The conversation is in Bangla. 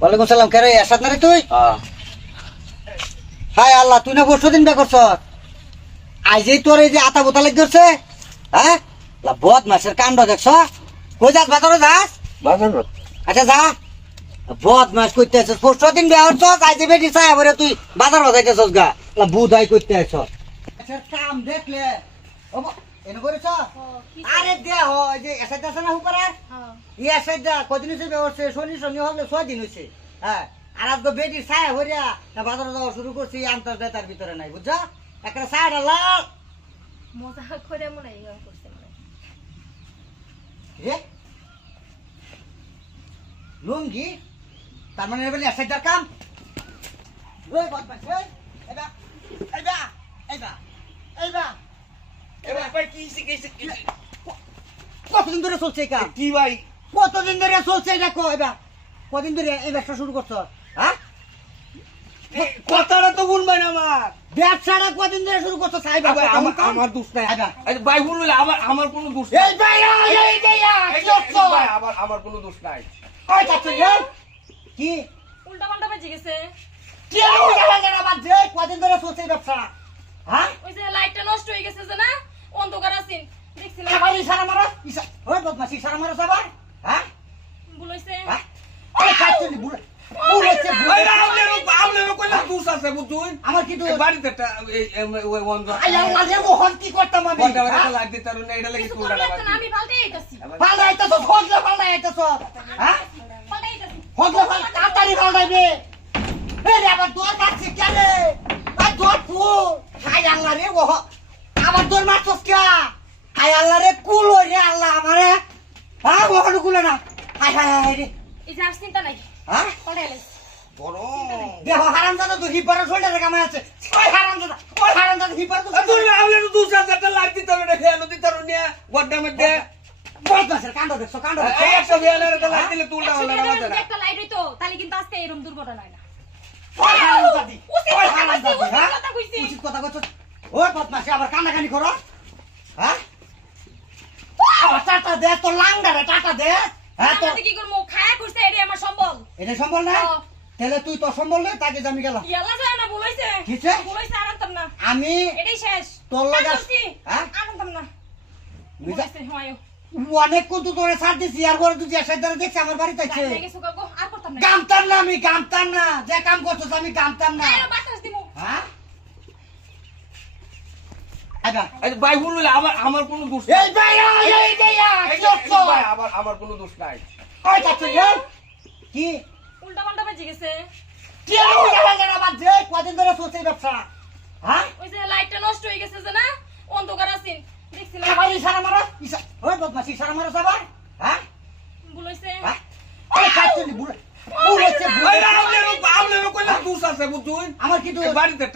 ওয়ালাইকুম সালাম কে রে? এসাদ না রে তুই? হাই আল্লাহ তুই না বসো দিন বে করছ আজই তোর এই যে আতা বোতা লাগি করছে হ্যাঁ? বদ মাসের কাণ্ড দেখছ? কই যাস বাজারে যাস? আচ্ছা যা। বদ মাস করতে আছিস পরশু দিন বে হচ্ছ আজই বেটি চাই বলে তুই বাজার বাজাইতেছস গা। বুধাই করতে আছিস আচ্ছা কাম দেখলে এনে করেছ? আরে দে হ যে এসাদ আছে না হুপারা? ইয়া সাইডা কদিন হয়েছে ব্যবস্থা শনি শনি হলে ছয় দিন হয়েছে হ্যাঁ আর আজকে বেটি ছায়া হইয়া না বাজারে যাওয়া শুরু করছি আন্তর তার ভিতরে নাই বুঝছ? একটা ছায়াটা লাল। মজা করে মনে হয় করছে। এ? লুঙ্গি? তার মানে এবার এক সাইডার কাম? ওই বদমাশ ওই এইবা এইবা এইবা এইবা কতদিন ধরে চলছে কাম? কি ভাই? কতদিন ধরে চলছে এটা কো এবার। কদিন ধরে এই ব্যবসা শুরু করছ? হ্যাঁ? কথাটা তো বলবেন আমার। ব্যবসাটা কদিন ধরে শুরু করছ সাহেব? ভাই, আমার আমার দোষ নাই। ভাই বলুন আমার আমার কোনো দোষ নাই। এই ভাইয়া এই ভাই, আমার আমার কোনো দোষ নাই। ওই চাচ্ছ কি? উল্টা পাল্টা বেজে গেছে। কি উল্টা পাল্টা আবার যে কদিন ধরে চলছে ব্যবসা? হ্যাঁ? ওই যে লাইটটা নষ্ট হয়ে গেছে যে না? অন্ধকার আছেন। দেখছিলাম। আবার ইশারা মারো ওই বদমাস ইশারা মারো সবার হ্যাঁ? ভুল হয়েছে হ্যাঁ ওই আছে বুঝুন আমার কি তো এই বাড়িতে কি করতাম আমি? হ্যাঁ? হ্যাঁ? আবার দৌড় মারছে ফুল রে? আবার দৌড় মারছস কে? হাই আল্লাহ রে কুল ওই রে আল্লাহ আমারে। হ্যাঁ ওখানে কুলে না। হাই হাই হাই রে। এই যে আর চিন্তা নাই। হ্যাঁ? পাল্টে আইলাইছি বড়। দেখো হারাম দাদা তো হিপারে শোল্ডারে কামাই আছে। ওই হারাম দাদা ওই হারাম দাদা হিপারে তো আর তুমি আপনার দোষ আছে একটা লাগ দিতে খেয়াল দিতে পারুন না গড্ডা মধ্যে বদমাসের কাণ্ড দেখছ কাণ্ড এই একটা বিয়ালের একটা লাগ দিলে তুলটা হলো না? একটা লাইট হইতো তাহলে কিন্তু আজকে এরকম দুর্ঘটনা হয় না। ওই হারাম ওই কথা উচিত হ্যাঁ। উচিত ওই বদমাসে আবার কান্নাকানি করো। হ্যাঁ? আবার টাটা দে তো লাঙ্গারে টাটা দে। হ্যাঁ তো কি করব? খায়া করছে এটাই আমার সম্বল। এটা সম্বল না। তাহলে তুই তো সম্বল নেই তাকে আমি গেলাম। ইয়ালা যায় না কিসে? ভুল হয়েছে আর আনতাম না। আমি এটাই শেষ। তোর লগে- হ্যাঁ? আনতাম না। ভুল বুঝা- হয়েছে, হয়। অনেক কিন্তু তোরে ছাড় দিছি আর পরে তুই যে সাইডারে দেখছি আমার বাড়িতে আছে। না। গামতাম না আমি গামতাম না। যে কাম করছিস আমি গামতাম না। হ্যাঁ? ভাই বলুন আমার আমার কোনো দোষ এই ভাইয়া এই করছ ভাই, আমার আমার কোনো দোষ নাই। ওই চাচ্ছ কি? উল্টা পাল্টা বেজে গেছে। কি উল্টা পাল্টা আবার যে কদিন ধরে চলছে ব্যবসা। হ্যাঁ? ওই যে লাইটটা নষ্ট হয়ে গেছে যে না, অন্ধকার আছেন। দেখছিলাম, আবার ইশারা মারো ইশা- ওই বদমাস ইশারা মারো সবার। হ্যাঁ? ভুল হ্যাঁ? ওই চাচ্ছ নি বুড়ে ভাই আমার কি বাড়িতে